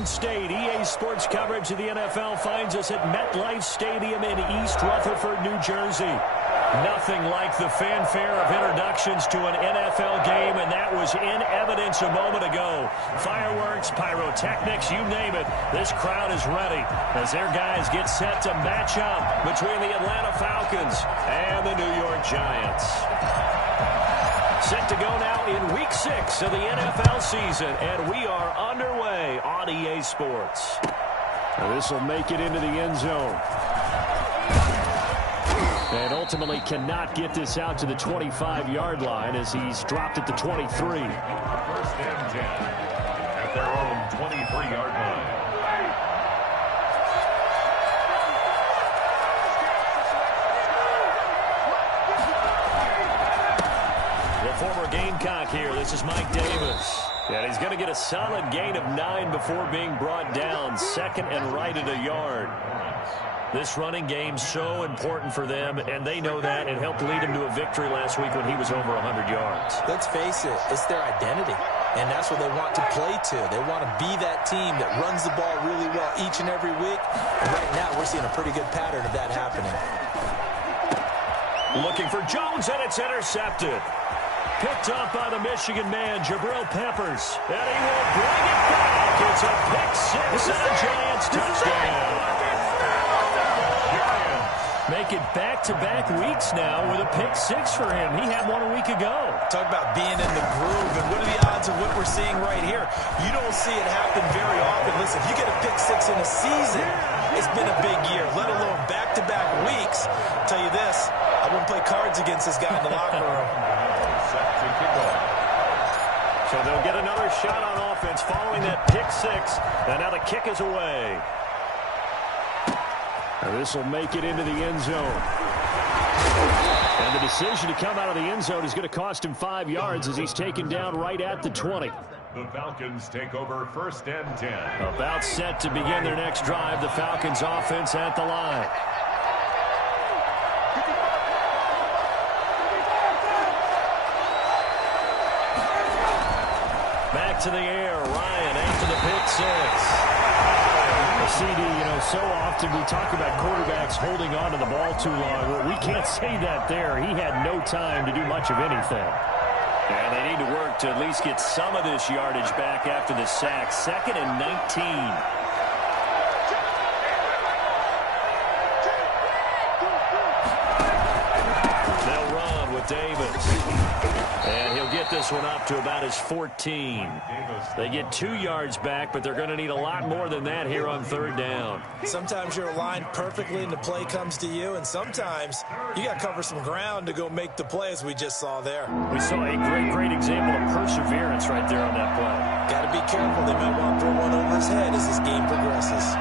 Garden State. EA Sports coverage of the NFL finds us at MetLife Stadium in East Rutherford, New Jersey. Nothing like the fanfare of introductions to an NFL game, and that was in evidence a moment ago. Fireworks, pyrotechnics, you name it. This crowd is ready as their guys get set to match up between the Atlanta Falcons and the New York Giants. Set to go now in Week 6 of the NFL season, and we are underway on EA Sports. This will make it into the end zone. And ultimately cannot get this out to the 25-yard line as he's dropped at the 23. First and 10 at their own 23-yard line. Former Gamecock here. This is Mike Davis. And he's going to get a solid gain of 9 before being brought down. Second and right at a yard. This running game's so important for them, and they know that. It helped lead him to a victory last week when he was over 100 yards. Let's face it, it's their identity, and that's what they want to play to. They want to be that team that runs the ball really well each and every week. And right now, we're seeing a pretty good pattern of that happening. Looking for Jones, and it's intercepted. Picked up by the Michigan man, Jabril Peppers. And he will bring it back. It's a pick 6 and a Giants touchdown. Make it back-to-back weeks now with a pick 6 for him. He had one a week ago. Talk about being in the groove, and what are the odds of what we're seeing right here? You don't see it happen very often. Listen, you get a pick 6 in a season, it's been a big year, let alone back-to-back weeks. I'll tell you this, I wouldn't play cards against this guy in the locker room. So they'll get another shot on offense following that pick 6. And now the kick is away. And this will make it into the end zone. And the decision to come out of the end zone is going to cost him 5 yards as he's taken down right at the 20. The Falcons take over first and 10. About set to begin their next drive. The Falcons offense at the line. Back to the air. Ryan after the pick 6. CD, so often we talk about quarterbacks holding on to the ball too long. Well, we can't say that there. He had no time to do much of anything. And they need to work to at least get some of this yardage back after the sack. 2nd and 19. They'll run with Davis. And he'll get this one up to about his 14. They get 2 yards back, but they're going to need a lot more than that here on 3rd down. Sometimes you're aligned perfectly and the play comes to you, and sometimes you got to cover some ground to go make the play, as we just saw there. We saw a great example of perseverance right there on that play. Got to be careful. They might want to throw one over his head as this game progresses.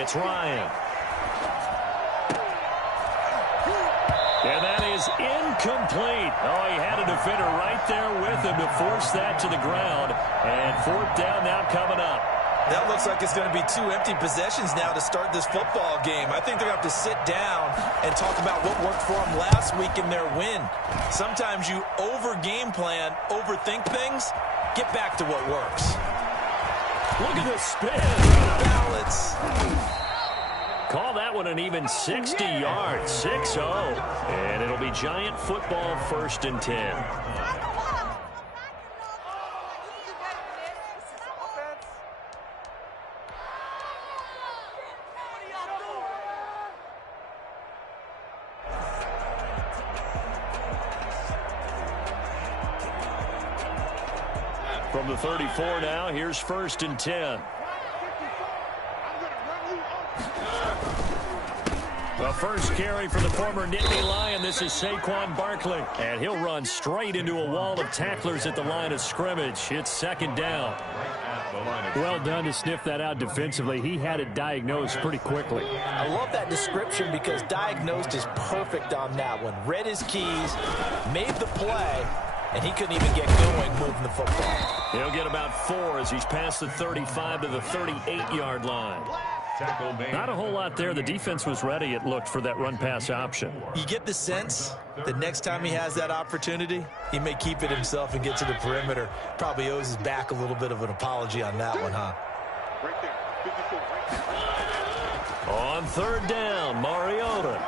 It's Ryan. And that is incomplete. Oh, he had a defender right there with him to force that to the ground. And 4th down now coming up. That looks like it's going to be 2 empty possessions now to start this football game. I think they're going to have to sit down and talk about what worked for them last week in their win. Sometimes you over-game plan, overthink things. Get back to what works. Look at the spin. Balance. Call that one an even 60 yards. 6-0. And it'll be Giant football 1st and 10. From the 34 now, here's 1st and 10. The first carry for the former Nittany Lion. This is Saquon Barkley. And he'll run straight into a wall of tacklers at the line of scrimmage. It's 2nd down. Well done to sniff that out defensively. He had it diagnosed pretty quickly. I love that description because diagnosed is perfect on that one. Read his keys, made the play, and he couldn't even get going moving the football. He'll get about 4 as he's past the 35 to the 38-yard line. Not a whole lot there. The defense was ready, it looked, for that run-pass option. You get the sense that next time he has that opportunity, he may keep it himself and get to the perimeter. Probably owes his back a little bit of an apology on that one, huh? On third down, Mariota.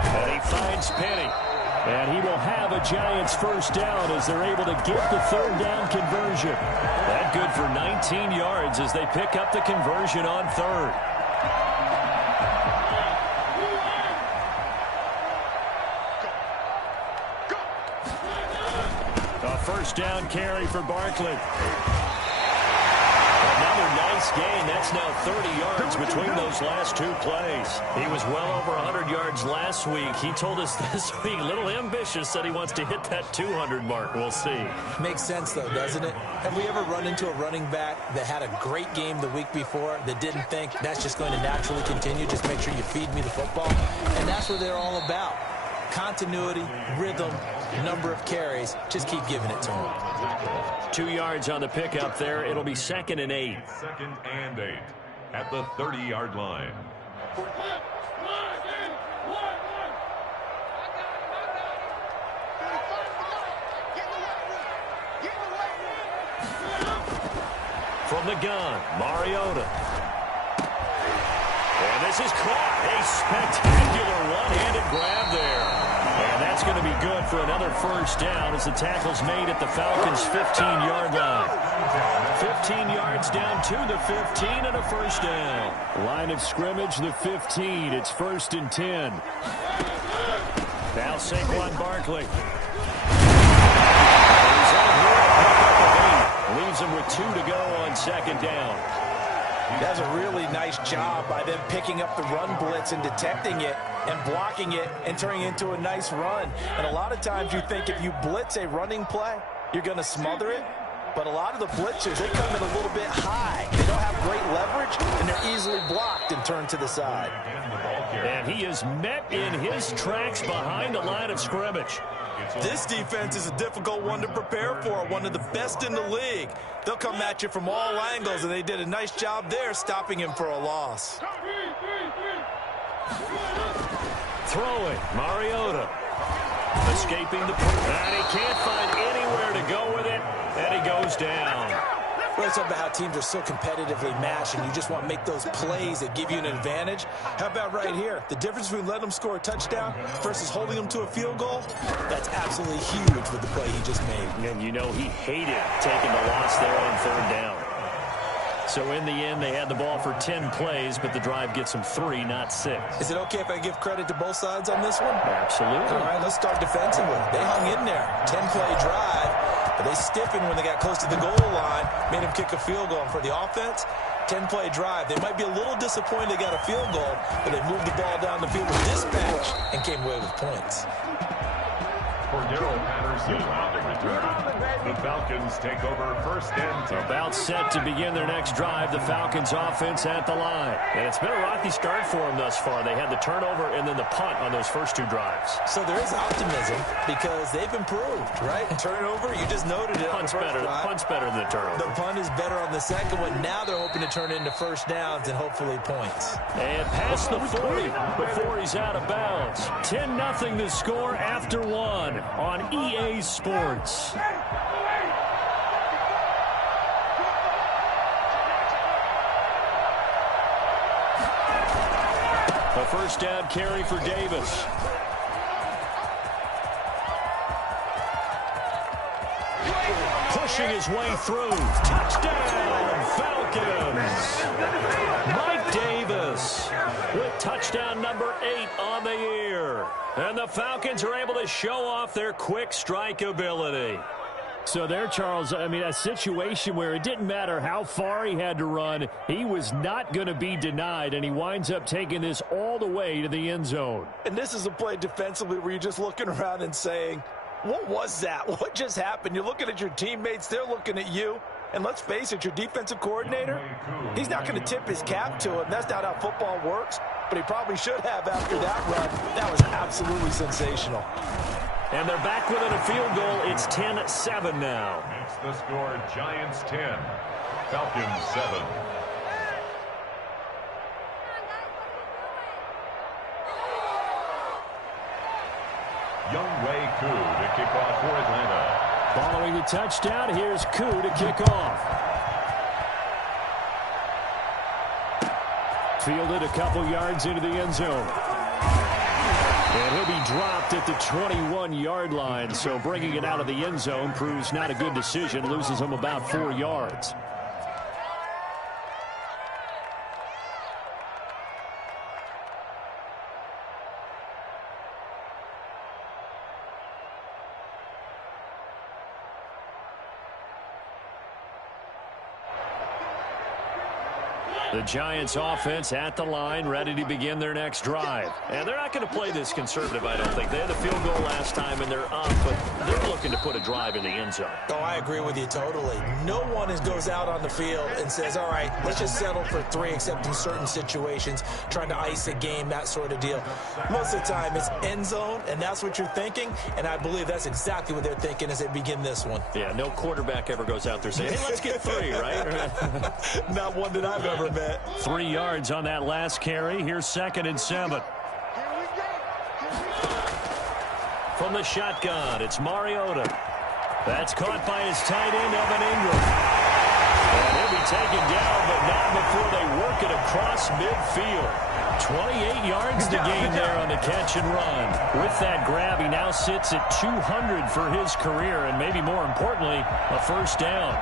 And he finds Penny. And he will have a Giants first down as they're able to get the third down conversion. That good for 19 yards as they pick up the conversion on third. A first down carry for Barkley. Another nice gain. That's now 30 yards between those last two plays. He was well over 100 yards last week. He told us this week, a little ambitious, said he wants to hit that 200 mark. We'll see. Makes sense, though, doesn't it? Have we ever run into a running back that had a great game the week before that didn't think that's just going to naturally continue? Just make sure you feed me the football. And that's what they're all about. Continuity, rhythm, number of carries. Just keep giving it to him. 2 yards on the pickup there. It'll be 2nd and 8. 2nd and 8 at the 30-yard line. From the gun, Mariota. And this is caught. A spectacular one-handed grab there. And that's going to be good for another first down as the tackle's made at the Falcons' 15-yard line. 15 yards down to the 15 and a first down. Line of scrimmage, the 15. It's 1st and 10. Now Saquon Barkley. Leaves him with 2 to go on 2nd down. That's a really nice job by them picking up the run blitz and detecting it and blocking it and turning it into a nice run. And a lot of times you think if you blitz a running play, you're going to smother it. But a lot of the blitzers, they come in a little bit high. They don't have great leverage, and they're easily blocked and turned to the side. And he is met in his tracks behind the line of scrimmage. This defense is a difficult one to prepare for, one of the best in the league. They'll come at you from all angles, and they did a nice job there stopping him for a loss. Throwing, Mariota. Escaping the pressure. And he can't find anywhere to go with it, and he goes down. We're talking about how teams are so competitively matched and you just want to make those plays that give you an advantage. How about right here? The difference between letting them score a touchdown versus holding them to a field goal, that's absolutely huge with the play he just made. And you know he hated taking the loss there on 3rd down. So in the end, they had the ball for 10 plays, but the drive gets them 3, not 6. Is it okay if I give credit to both sides on this one? Absolutely. All right, let's start defensively. They hung in there. 10-play drive. But they stiffened when they got close to the goal line, made him kick a field goal. And for the offense, 10-play drive. They might be a little disappointed they got a field goal, but they moved the ball down the field with dispatch and came away with points. Cordero Patterson on the return. The Falcons take over 1st and 10. About set to begin their next drive, the Falcons offense at the line. And it's been a rocky start for them thus far. They had the turnover and then the punt on those first 2 drives. So there is optimism because they've improved, right? Turnover, you just noted it. Punt's better than the turnover. The punt is better on the second one. Now they're hoping to turn it into first downs and hopefully points. And past the 40 before he's out of bounds. 10-0 the score after 1 on EA Sports. A first down carry for Davis. Pushing his way through. Touchdown, Falcons. Mike Davis with touchdown number 8 on the year. And the Falcons are able to show off their quick strike ability. So there, Charles, I mean, a situation where it didn't matter how far he had to run, he was not going to be denied, and he winds up taking this all the way to the end zone. And this is a play defensively where you're just looking around and saying, what was that? What just happened? You're looking at your teammates, they're looking at you. And let's face it, your defensive coordinator, he's not going to tip his cap to him. That's not how football works, but he probably should have after that run. That was absolutely sensational. And they're back within a field goal. It's 10-7 now. Makes the score Giants 10, Falcons 7. Wei Koo to kick off for Atlanta. Following the touchdown, here's Koo to kick off. Fielded a couple yards into the end zone. And he'll be dropped at the 21-yard line, so bringing it out of the end zone proves not a good decision, loses him about 4 yards. The Giants offense at the line, ready to begin their next drive. And they're not going to play this conservative, I don't think. They had the field goal last time, and they're up, but they're looking to put a drive in the end zone. Oh, I agree with you totally. No one goes out on the field and says, all right, let's just settle for 3, except in certain situations, trying to ice a game, that sort of deal. Most of the time, it's end zone, and that's what you're thinking, and I believe that's exactly what they're thinking as they begin this one. Yeah, no quarterback ever goes out there saying, hey, let's get 3, right? Not one that I've ever met. 3 yards on that last carry. Here's 2nd and 7. From the shotgun, it's Mariota. That's caught by his tight end, Evan Ingram. And he'll be taken down, but not before they work it across midfield. 28 yards to gain there on the catch and run. With that grab, he now sits at 200 for his career, and maybe more importantly, a first down.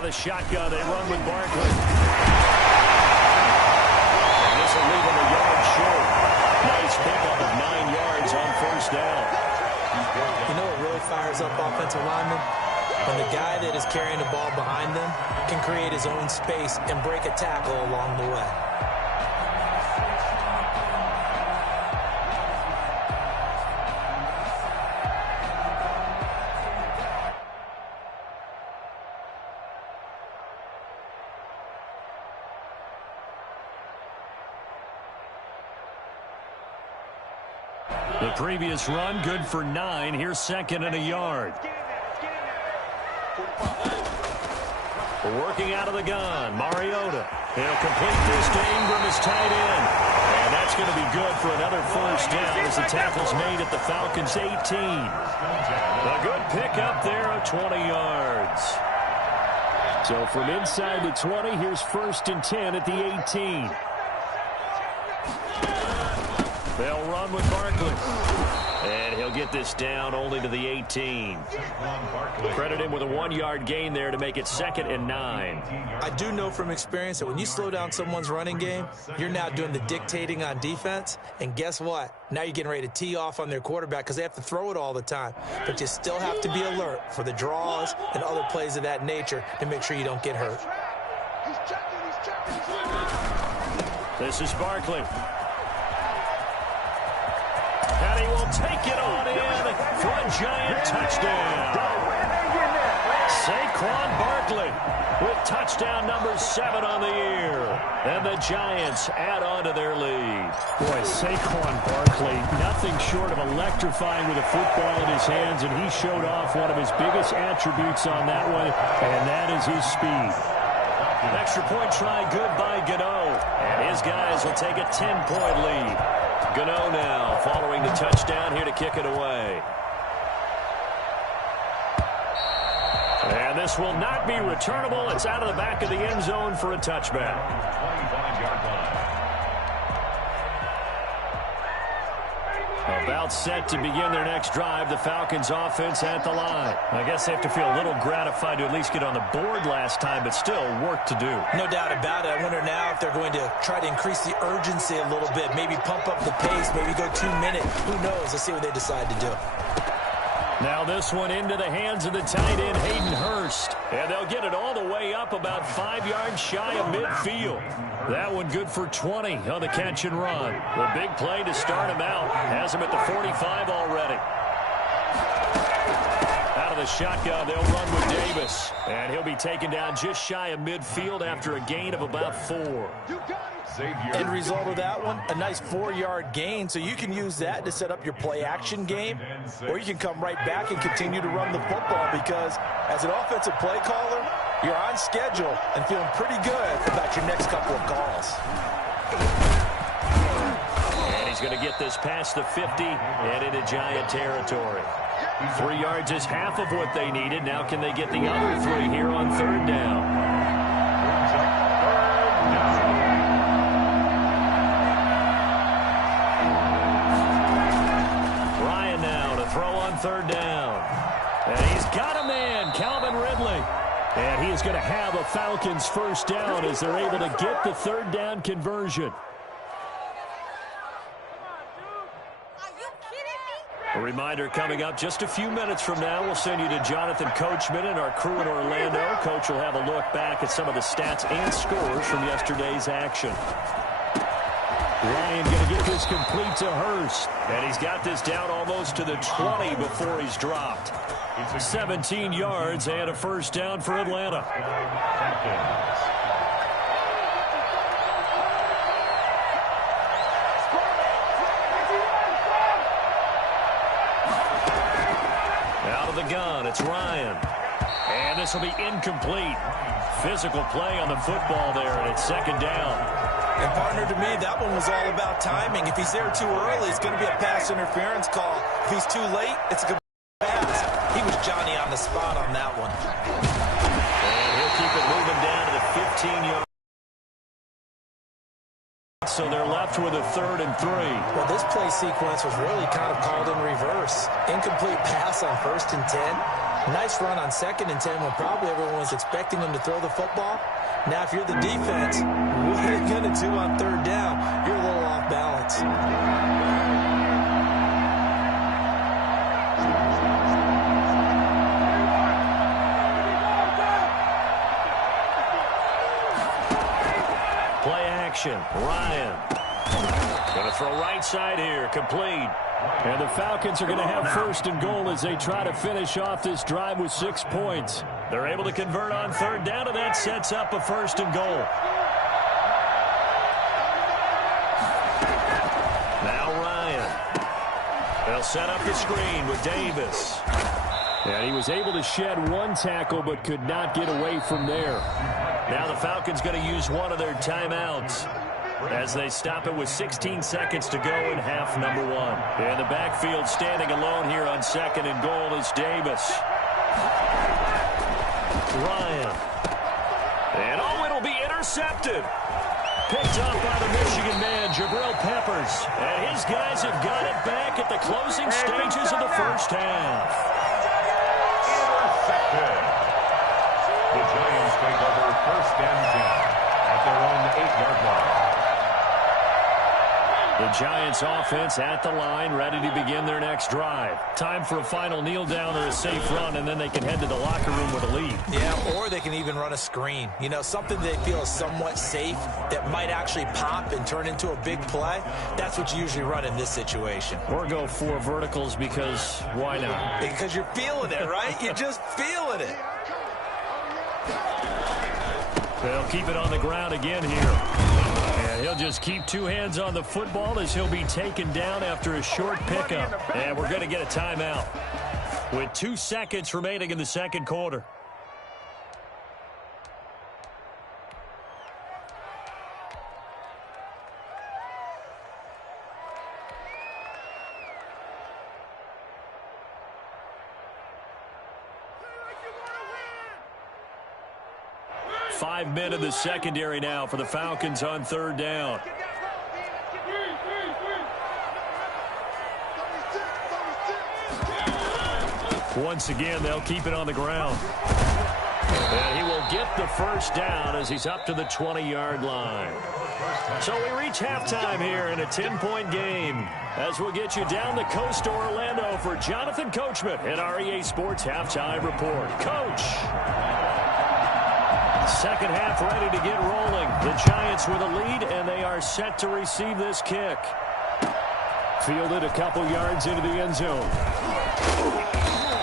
The shotgun, they run with Barkley. And this will leave him a yard short. Nice pickup of 9 yards on first down. You know what really fires up offensive linemen? When the guy that is carrying the ball behind them can create his own space and break a tackle along the way. The previous run, good for 9. Here's 2nd and a yard. Working out of the gun, Mariota. He'll complete this to Ingram, his tight end. And that's going to be good for another first down as the tackle's made at the Falcons' 18. A good pickup there of 20 yards. So from inside the 20, here's 1st and 10 at the 18. They'll run with Barkley. And he'll get this down only to the 18. Credit him with a 1-yard gain there to make it 2nd and 9. I do know from experience that when you slow down someone's running game, you're now doing the dictating on defense. And guess what? Now you're getting ready to tee off on their quarterback because they have to throw it all the time. But you still have to be alert for the draws and other plays of that nature to make sure you don't get hurt. This is Barkley. And he will take it on in for a Giant touchdown. Saquon Barkley with touchdown number 7 on the year. And the Giants add on to their lead. Boy, Saquon Barkley, nothing short of electrifying with a football in his hands, and he showed off one of his biggest attributes on that one, and that is his speed. An extra point try good by Gano. And his guys will take a 10-point lead. Gano now following the touchdown here to kick it away. And this will not be returnable. It's out of the back of the end zone for a touchback. 25-yard line. About set to begin their next drive, the Falcons offense at the line. I guess they have to feel a little gratified to at least get on the board last time, but still work to do. No doubt about it. I wonder now if they're going to try to increase the urgency a little bit, maybe pump up the pace, maybe go 2 minutes. Who knows? Let's see what they decide to do. Now this one into the hands of the tight end, Hayden Hurst. And they'll get it all the way up about 5 yards shy of midfield. That one good for 20 on the catch and run. The big play to start him out. Has him at the 45 already. Out of the shotgun, they'll run with Davis. And he'll be taken down just shy of midfield after a gain of about 4. End result of that one, a nice 4-yard gain, so you can use that to set up your play-action game, or you can come right back and continue to run the football because as an offensive play caller, You're on schedule and feeling pretty good about your next couple of calls. And he's going to get this past the 50 and into Giant territory. 3 yards is half of what they needed. Now can they get the other 3 here on third down? Ryan now to throw on third down. And he's got a man, Calvin Ridley. And he is going to have a Falcons first down as they're able to get the third down conversion. A reminder coming up just a few minutes from now. We'll send you to Jonathan Coachman and our crew in Orlando. Coach will have a look back at some of the stats and scores from yesterday's action. Ryan going to get this complete to Hurst. And he's got this down almost to the 20 before he's dropped. 17 yards and a first down for Atlanta. Out of the gun, it's Ryan. And this will be incomplete. Physical play on the football there, and it's second down. And, partner, to me, that one was all about timing. If he's there too early, it's going to be a pass interference call. If he's too late, it's a good pass. He was Johnny on the spot on that one. And he'll keep it moving down to the 15-yard. So they're left with a 3rd and 3. Well, this play sequence was really kind of called in reverse. Incomplete pass on 1st and 10. Nice run on 2nd and 10 when probably everyone was expecting him to throw the football. Now, if you're the defense, what are you going to do on 3rd down? You're a little off balance. Play action. Ryan. Going to throw right side here. Complete. And the Falcons are going to have 1st and goal as they try to finish off this drive with 6 points. They're able to convert on 3rd down, and that sets up a 1st and goal. Now Ryan. They'll set up the screen with Davis. And he was able to shed 1 tackle but could not get away from there. Now the Falcons going to use one of their timeouts as they stop it with 16 seconds to go in half number 1. In the backfield, standing alone here on 2nd and goal is Davis. Ryan. And it'll be intercepted. Picked up by the Michigan man, Jabril Peppers. And his guys have got it back at the closing stages of the first half. Intercepted. The Giants take over 1st and 10 at their own 8-yard line. The Giants offense at the line, ready to begin their next drive. Time for a final kneel down or a safe run, and then they can head to the locker room with a lead. Yeah, or they can even run a screen. You know, something they feel is somewhat safe that might actually pop and turn into a big play. That's what you usually run in this situation. Or go 4 verticals because why not? Because you're feeling it, right? You're just feeling it. They'll keep it on the ground again here. And he'll just keep 2 hands on the football as he'll be taken down after a short pickup. And we're going to get a timeout with 2 seconds remaining in the second quarter. Five men in the secondary now for the Falcons on 3rd down. Once again, they'll keep it on the ground. And he will get the first down as he's up to the 20-yard line. So we reach halftime here in a 10-point game as we'll get you down the coast to Orlando for Jonathan Coachman at our EA Sports Halftime Report. Coach! Second half ready to get rolling. The Giants with a lead, and they are set to receive this kick. Fielded a couple yards into the end zone.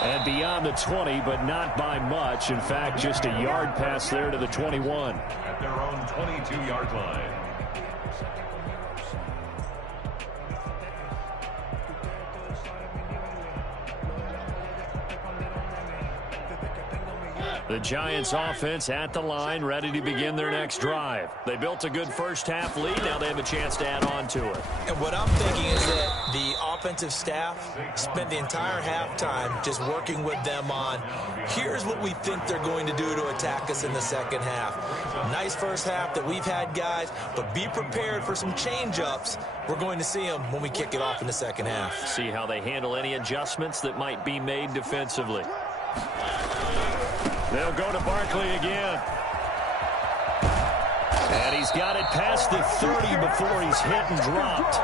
And beyond the 20, but not by much. In fact, just a yard pass there to the 21. At their own 22-yard line. The Giants offense at the line, ready to begin their next drive. They built a good first-half lead. Now they have a chance to add on to it. And what I'm thinking is that the offensive staff spent the entire halftime just working with them on, here's what we think they're going to do to attack us in the second half. Nice first half that we've had, guys, but be prepared for some change-ups. We're going to see them when we kick it off in the second half. See how they handle any adjustments that might be made defensively. They'll go to Barkley again. And he's got it past the 30 before he's hit and dropped.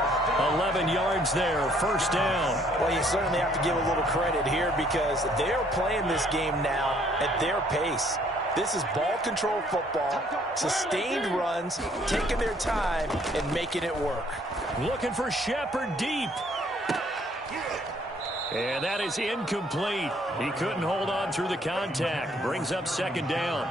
11 yards there, first down. Well, you certainly have to give a little credit here because they're playing this game now at their pace. This is ball control football, sustained runs, taking their time and making it work. Looking for Shepard deep. And that is incomplete. He couldn't hold on through the contact. Brings up second down.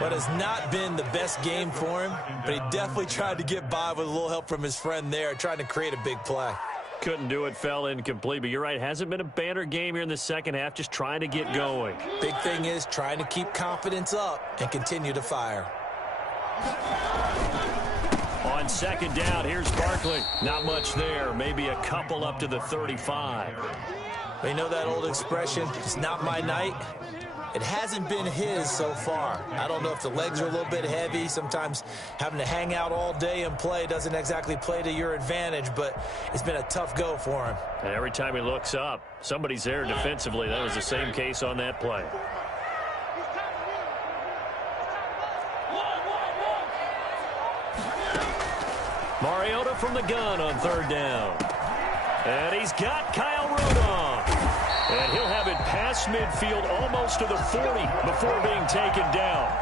But it's not been the best game for him, but he definitely tried to get by with a little help from his friend there, trying to create a big play. Couldn't do it, fell incomplete. But you're right, hasn't been a banner game here in the second half, just trying to get going. Big thing is trying to keep confidence up and continue to fire. On second down, here's Barkley. Not much there, maybe a couple up to the 35. You know that old expression, it's not my night? It hasn't been his so far. I don't know if the legs are a little bit heavy. Sometimes having to hang out all day and play doesn't exactly play to your advantage, but it's been a tough go for him. And every time he looks up, somebody's there defensively. That was the same case on that play. Mariota from the gun on third down. And he's got Kyle Rudolph. And he'll have it past midfield almost to the 40 before being taken down.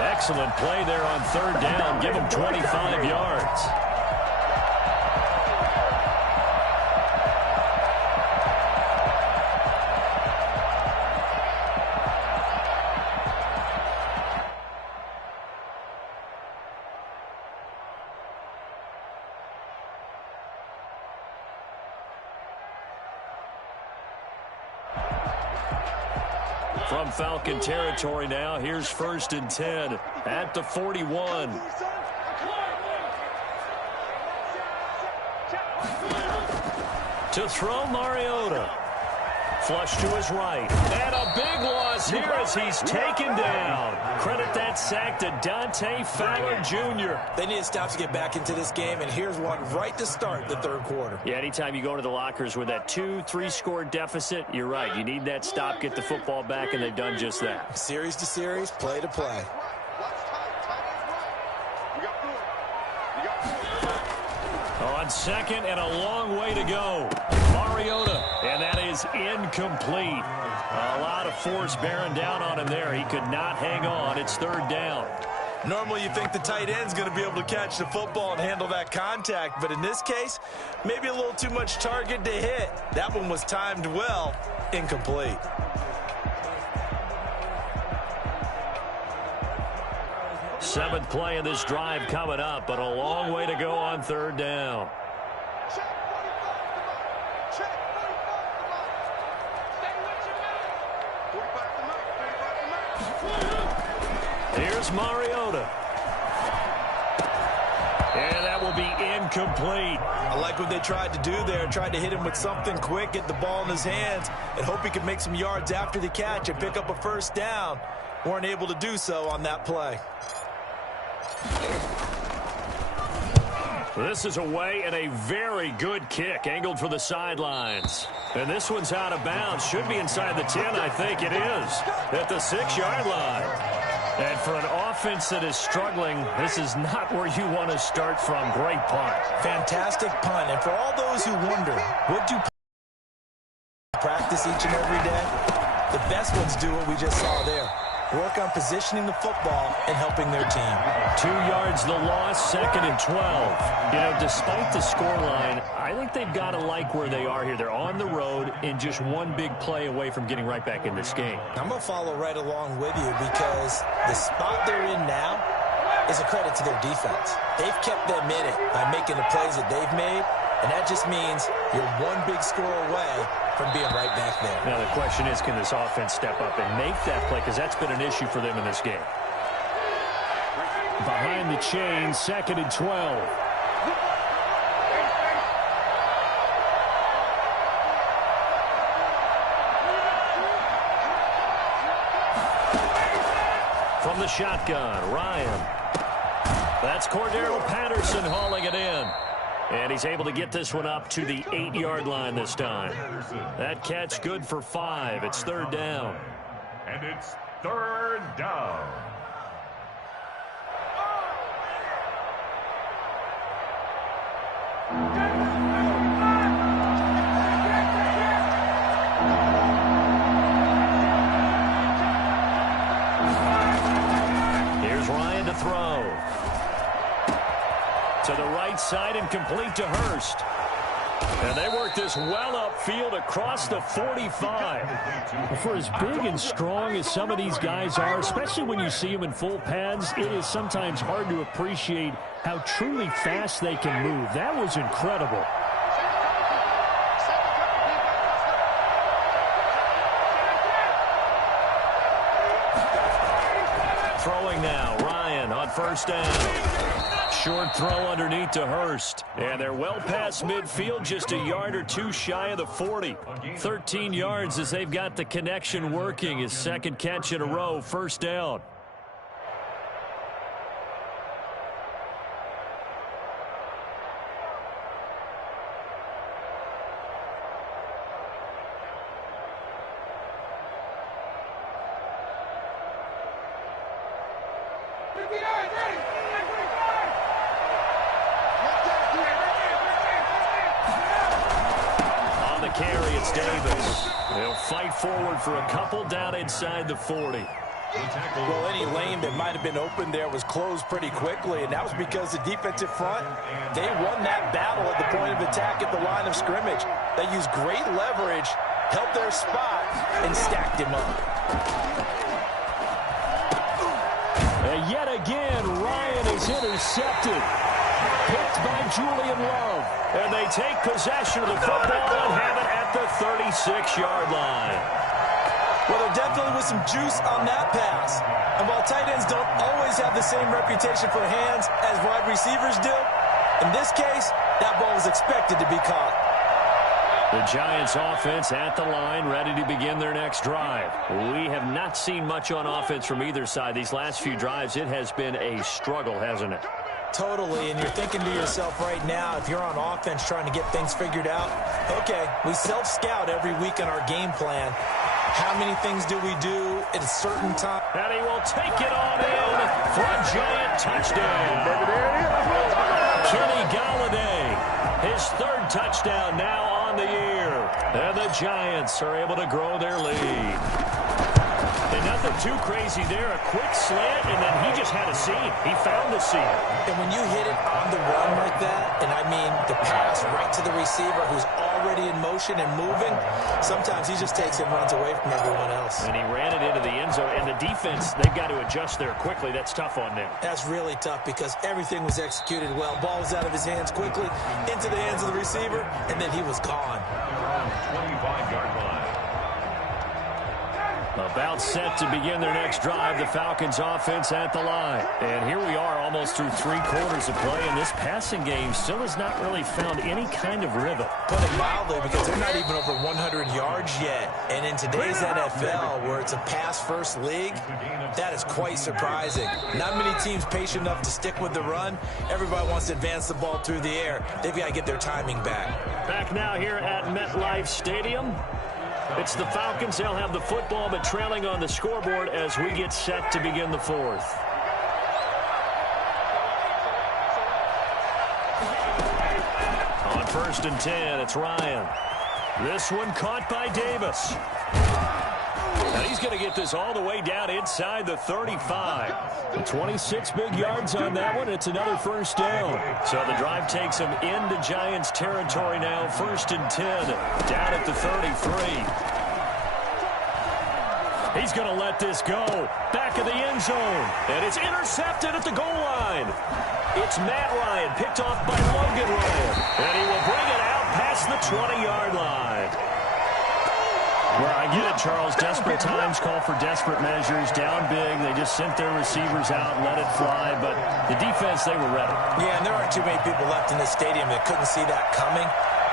Excellent play there on third down. Give him 25 yards. From Falcon territory now, here's first and 10 at the 41. To throw, Mariota. Flush to his right. And a big loss here as he's taken down. Credit that sack to Dante Fowler Jr. They need to stop to get back into this game, and here's one right to start the third quarter. Yeah, anytime you go to the lockers with that 2-3 score deficit, you're right. You need that stop, get the football back, and they've done just that. Series to series, play to play. On second and a long way to go. Mariota, and that is incomplete. A lot of force bearing down on him there. He could not hang on. It's third down. Normally you think the tight end's going to be able to catch the football and handle that contact, but in this case, maybe a little too much target to hit. That one was timed well, incomplete. Seventh play of this drive coming up, but a long way to go on third down. Here's Mariota. And that will be incomplete. I like what they tried to do there. Tried to hit him with something quick, get the ball in his hands, and hope he could make some yards after the catch and pick up a first down. Weren't able to do so on that play. This is away and a very good kick, angled for the sidelines. And this one's out of bounds. Should be inside the 10, I think it is, at the 6-yard line. And for an offense that is struggling, this is not where you want to start from. Great punt. Fantastic punt. And for all those who wonder, what do practice each and every day? The best ones do what we just saw there. Work on positioning the football and helping their team. 2 yards the loss, second and 12. You know, despite the scoreline, I think they've got to like where they are here. They're on the road and just one big play away from getting right back in this game. I'm going to follow right along with you because the spot they're in now is a credit to their defense. They've kept them in it by making the plays that they've made, and that just means you're one big score away from being right back there. Now, the question is, can this offense step up and make that play? Because that's been an issue for them in this game. Behind the chain, 2nd and 12. From the shotgun, Ryan. That's Cordero Patterson hauling it in. And he's able to get this one up to the 8-yard line this time. That catch good for 5. It's 3rd down. And it's 3rd down. Here's Ryan to throw. To the right side and complete to Hurst. And they work this well upfield across the 45. For as big and strong as some of these guys are, especially when you see them in full pads, it is sometimes hard to appreciate how truly fast they can move. That was incredible. Throwing now, Ryan on 1st down. Short throw underneath to Hurst. And they're well past midfield, just a yard or 2 shy of the 40. 13 yards as they've got the connection working. His 2nd catch in a row, 1st down. Carry, it's Davis. They'll fight forward for a couple down inside the 40. Well, any lane that might have been open there was closed pretty quickly, and that was because the defensive front, they won that battle at the point of attack at the line of scrimmage. They used great leverage, held their spot, and stacked him up. And yet again, Ryan is intercepted. Picked by Julian Love. And they take possession of the football and have it at the 36-yard line. Well, there definitely was some juice on that pass. And while tight ends don't always have the same reputation for hands as wide receivers do, in this case, that ball was expected to be caught. The Giants offense at the line, ready to begin their next drive. We have not seen much on offense from either side. These last few drives, it has been a struggle, hasn't it? Totally, and you're thinking to yourself right now, if you're on offense trying to get things figured out, okay, we self-scout every week in our game plan. How many things do we do at a certain time? And he will take it on in for a Giant touchdown. Kenny Golladay, his 3rd touchdown now on the year. And the Giants are able to grow their lead. And nothing too crazy there. A quick slant, and then he just had a seam. He found the seam. And when you hit it on the run like that, and I mean the pass right to the receiver who's already in motion and moving, sometimes he just takes it and runs away from everyone else. And he ran it into the end zone. And the defense, they've got to adjust there quickly. That's tough on them. That's really tough because everything was executed well. Ball was out of his hands quickly, into the hands of the receiver, and then he was gone. 25-yard line. About set to begin their next drive, the Falcons offense at the line. And here we are almost through 3 quarters of play, and this passing game still has not really found any kind of rhythm. Put it mildly, because they're not even over 100 yards yet. And in today's NFL, where it's a pass-first league, that is quite surprising. Not many teams patient enough to stick with the run. Everybody wants to advance the ball through the air. They've got to get their timing back. Back now here at MetLife Stadium. It's the Falcons. They'll have the football, but trailing on the scoreboard as we get set to begin the 4th. On 1st and 10, it's Ryan. This one caught by Davis. Now he's going to get this all the way down inside the 35. 26 big yards on that one. It's another 1st down. So the drive takes him into Giants territory now. 1st and 10, down at the 33. He's going to let this go. Back of the end zone. And it's intercepted at the goal line. It's Matt Ryan, picked off by Logan Ryan. And he will bring it out past the 20-yard line. get it, Charles. Desperate times call for desperate measures. Down big, they just sent their receivers out and let it fly. But the defense, they were ready. Yeah, and there aren't too many people left in this stadium that couldn't see that coming.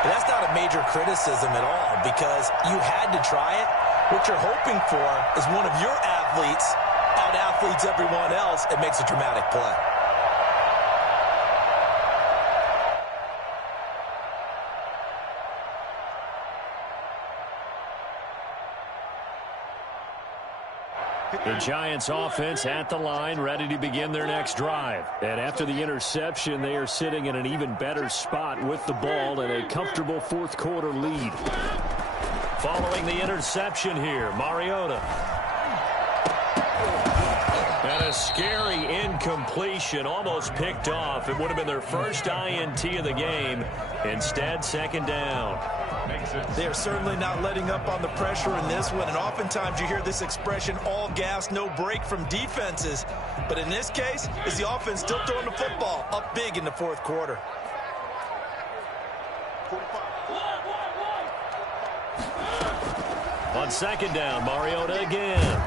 But that's not a major criticism at all because you had to try it. What you're hoping for is one of your athletes out-athletes everyone else and makes a dramatic play. The Giants offense at the line, ready to begin their next drive. And after the interception, they are sitting in an even better spot with the ball and a comfortable fourth quarter lead. Following the interception here, Mariota. And a scary incompletion, almost picked off. It would have been their first INT of the game. Instead, second down. They are certainly not letting up on the pressure in this one, and oftentimes you hear this expression, all gas, no break from defenses. But in this case, is the offense still throwing the football up big in the fourth quarter. On second down, Mariota again.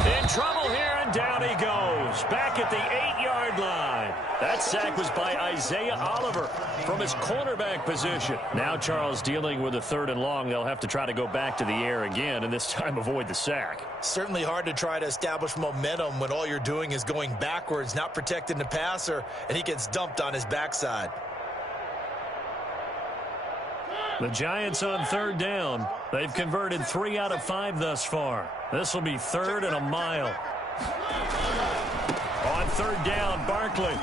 In trouble here, and down he goes. Back at the 8-yard line. That sack was by Isaiah Oliver from his cornerback position. Now Charles dealing with a 3rd and long. They'll have to try to go back to the air again, and this time avoid the sack. Certainly hard to try to establish momentum when all you're doing is going backwards, not protecting the passer, and he gets dumped on his backside. The Giants on 3rd down. They've converted 3 out of 5 thus far. This will be 3rd and a mile. On 3rd down, Barkley.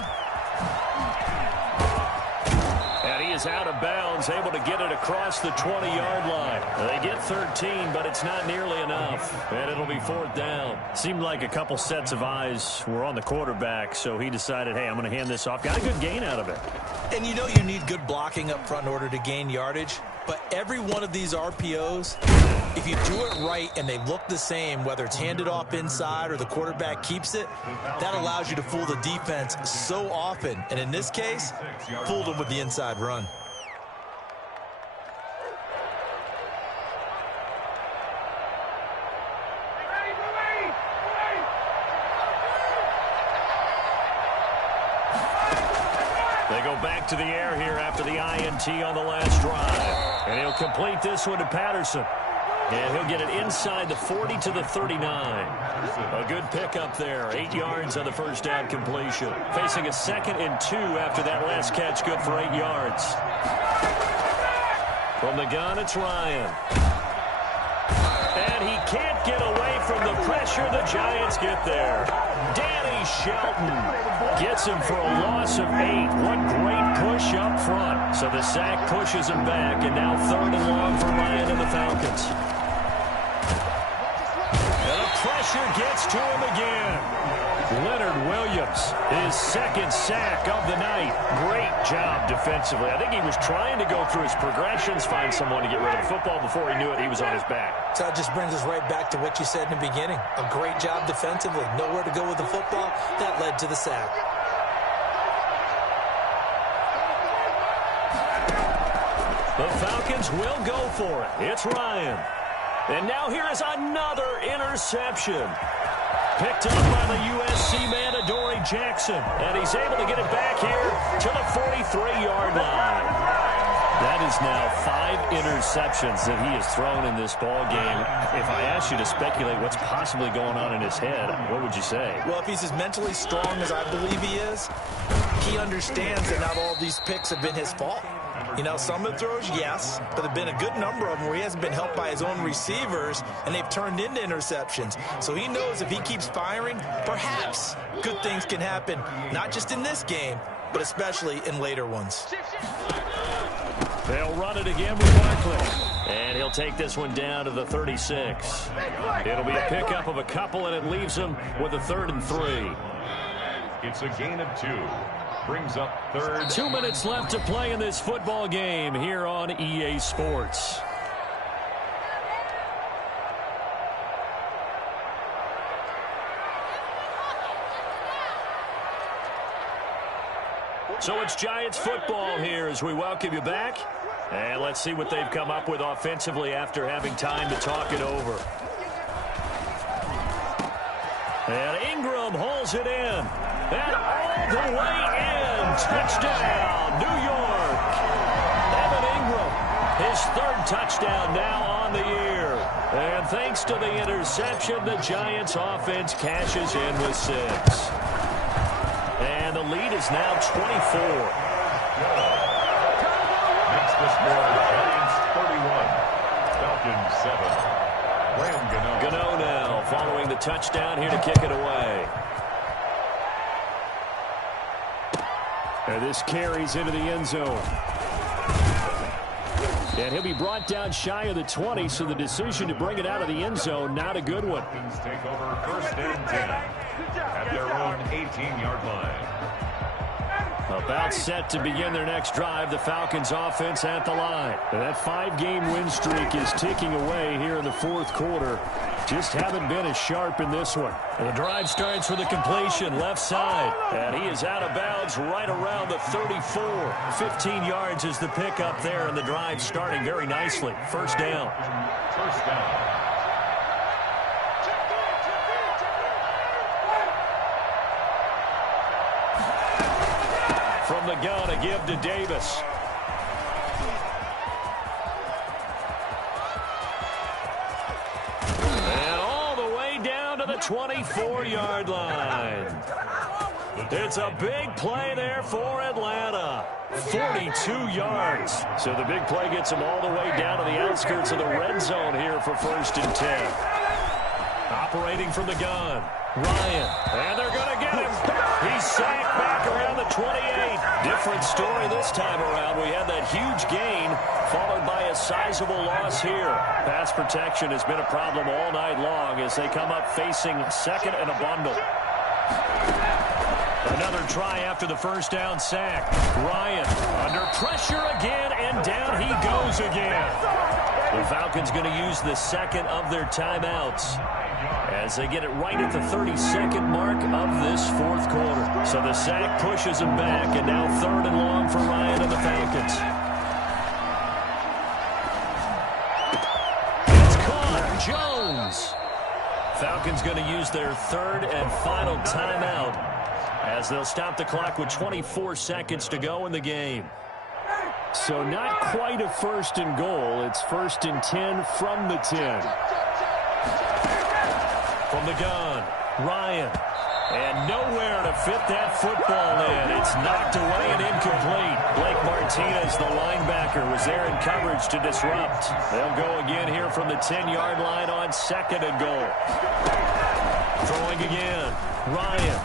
And he is out of bounds, able to get it across the 20-yard line. They get 13, but it's not nearly enough. And it'll be 4th down. Seemed like a couple sets of eyes were on the quarterback, so he decided, hey, I'm going to hand this off. Got a good gain out of it. And you know you need good blocking up front in order to gain yardage. But every one of these RPOs, if you do it right and they look the same, whether it's handed off inside or the quarterback keeps it, that allows you to fool the defense so often. And in this case, fooled them with the inside run. They go back to the air here after the INT on the last drive. And he'll complete this one to Patterson. And he'll get it inside the 40 to the 39. A good pickup there. 8 yards on the first down completion. Facing a 2nd and 2 after that last catch. Good for 8 yards. From the gun, it's Ryan. And he can't get away from the pressure. The Giants get there. Danny Shelton gets him for a loss of 8. What great push up front. So the sack pushes him back, and now 3rd and long for Ryan and the Falcons. And the pressure gets to him again. Leonard Williams, his 2nd sack of the night. Great job defensively. I think he was trying to go through his progressions, find someone to get rid of the football. Before he knew it, he was on his back. So that just brings us right back to what you said in the beginning. A great job defensively. Nowhere to go with the football. That led to the sack. The Falcons will go for it. It's Ryan. And now here is another interception. Picked up by the USC man, Adoree Jackson. And he's able to get it back here to the 43-yard line. That is now 5 interceptions that he has thrown in this ball game. If I asked you to speculate what's possibly going on in his head, what would you say? Well, if he's as mentally strong as I believe he is, he understands that not all of these picks have been his fault. You know, some of the throws, yes, but there have been a good number of them where he hasn't been helped by his own receivers, and they've turned into interceptions. So he knows if he keeps firing, perhaps good things can happen, not just in this game, but especially in later ones. They'll run it again with Barkley. And he'll take this one down to the 36. It'll be a pickup of a couple, and it leaves him with a 3rd and 3. It's a gain of 2. Brings up 3rd. 2 minutes left to play in this football game here on EA Sports. So it's Giants football here as we welcome you back. And let's see what they've come up with offensively after having time to talk it over. And Ingram hauls it in. And all the way in. Touchdown, New York. Evan Ingram, his third touchdown now on the year. And thanks to the interception, the Giants offense cashes in with 6. And the lead is now 24. Next to score, Giants 31, Falcons 7. Gano now following the touchdown here to kick it away. And this carries into the end zone. And he'll be brought down shy of the 20, so the decision to bring it out of the end zone, not a good one. Falcons take over first and 10 at their own 18-yard line. About set to begin their next drive, the Falcons offense at the line. And that 5-game win streak is ticking away here in the fourth quarter. Just haven't been as sharp in this one. And the drive starts with a completion left side. And he is out of bounds right around the 34. 15 yards is the pickup there, and the drive starting very nicely. First down. First down. From the gun, a give to Davis. And all the way down to the 24-yard line. It's a big play there for Atlanta. 42 yards. So the big play gets them all the way down to the outskirts of the red zone here for first and 10. Operating from the gun, Ryan. And they're going to get him. He's sacked back around the 28. Different story this time around. We had that huge gain followed by a sizable loss here. Pass protection has been a problem all night long as they come up facing second and a bundle. Another try after the first down sack. Ryan under pressure again, and down he goes again. The Falcons going to use the second of their timeouts as they get it right at the 32nd mark of this fourth quarter. So the sack pushes them back, and now third and long for Ryan and the Falcons. It's caught. Jones. Falcons going to use their third and final timeout as they'll stop the clock with 24 seconds to go in the game. So not quite a first and goal. It's first and 10 from the 10. From the gun, Ryan. And nowhere to fit that football in. It's knocked away and incomplete. Blake Martinez, the linebacker, was there in coverage to disrupt. They'll go again here from the 10-yard line on second and goal. Throwing again, Ryan.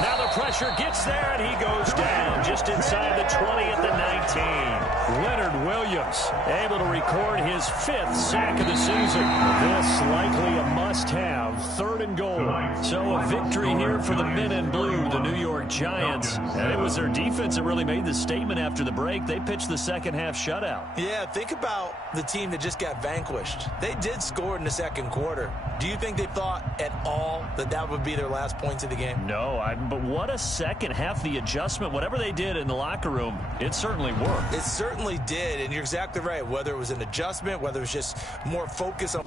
Now the pressure gets there, and he goes down just inside the 20 at the 19. Leonard Williams able to record his 5th sack of the season. This likely a must-have, third and goal. So a victory here for the men in blue, the New York Giants. And it was their defense that really made the statement after the break. They pitched the second half shutout. Yeah, think about the team that just got vanquished. They did score in the second quarter. Do you think they thought at all that that would be their last points of the game? No, but what a second half. The adjustment, whatever they did in the locker room, it certainly worked. It certainly did, and you're exactly right. Whether it was an adjustment, whether it was just more focus on